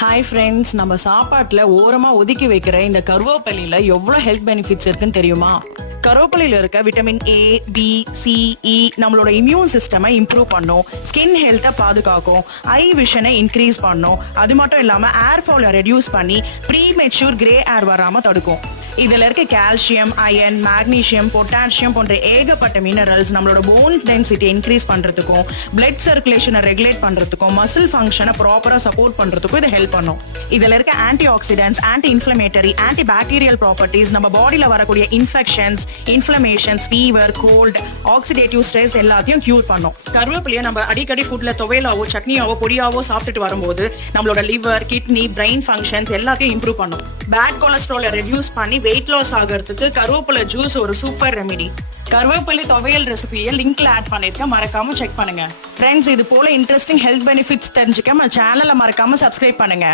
Hi friends, நம்ம சாப்பாட்டில் ஓரமாக ஒதுக்கி வைக்கிற இந்த கருவேப்பிலையில் எவ்வளோ ஹெல்த் பெனிஃபிட்ஸ் இருக்குன்னு தெரியுமா? கருவேப்பிலையில் இருக்க விட்டமின் ஏ, பி, சி, இ நம்மளோட இம்யூன் சிஸ்டமை இம்ப்ரூவ் பண்ணும், ஸ்கின் ஹெல்த்தை பாதுகாக்கும், ஐ விஷனை இன்க்ரீஸ் பண்ணும். அது மட்டும் இல்லாமல் ஏர் ஃபாலை ரெடியூஸ் பண்ணி ப்ரீ மெச்சூர் கிரே ஏர் வராமல் தடுக்கும். இதில் இருக்க கால்சியம், அயன், மேக்னீசியம், பொட்டாசியம் போன்ற ஏகப்பட்ட மினரல்ஸ் நம்மளோட போன் டென்சிட்டி இன்க்ரீஸ் பண்ணுறதுக்கும், பிளட் சர்க்குலேஷனை ரெகுலேட் பண்ணுறதுக்கும், மசில் ஃபங்க்ஷனை ப்ராப்பராக சப்போர்ட் பண்ணுறதுக்கும் இது ஹெல்ப் பண்ணும். இதில் இருக்க anti oxidants, anti inflammatory, anti bacterial properties நம்ம பாடியில் வரக்கூடிய infections, inflammations, fever, cold, oxidative stress எல்லாத்தையும் கியூர் பண்ணும். கருவேப்பிலையை நம்ம அடிக்கடி ஃபுட்ல துவையலாவோ சட்னியாவோ பொடியாவோ சாப்பிட்டுட்டு வரும்போது நம்மளோட லிவர், கிட்னி, பிரெயின் ஃபங்க்ஷன்ஸ் எல்லாத்தையும் இம்ப்ரூவ் பண்ணும். பேட் கொலஸ்ட்ராலை ரெடியூஸ் பண்ணி வெயிட் லாஸ் ஆகிறதுக்கு கருவேப்பிலை ஜூஸ் ஒரு சூப்பர் ரெமெடி. கருவேப்பிலை துவையல் ரெசிபியை லிங்க்ல ஆட் பண்ணிருக்கேன், மறக்காம செக் பண்ணுங்க. ஃப்ரெண்ட்ஸ், இது போல இன்ட்ரெஸ்டிங் ஹெல்த் பெனிஃபிட்ஸ் தெரிஞ்சுக்க நம்ம சேனலை மறக்காம சப்ஸ்கிரைப் பண்ணுங்க.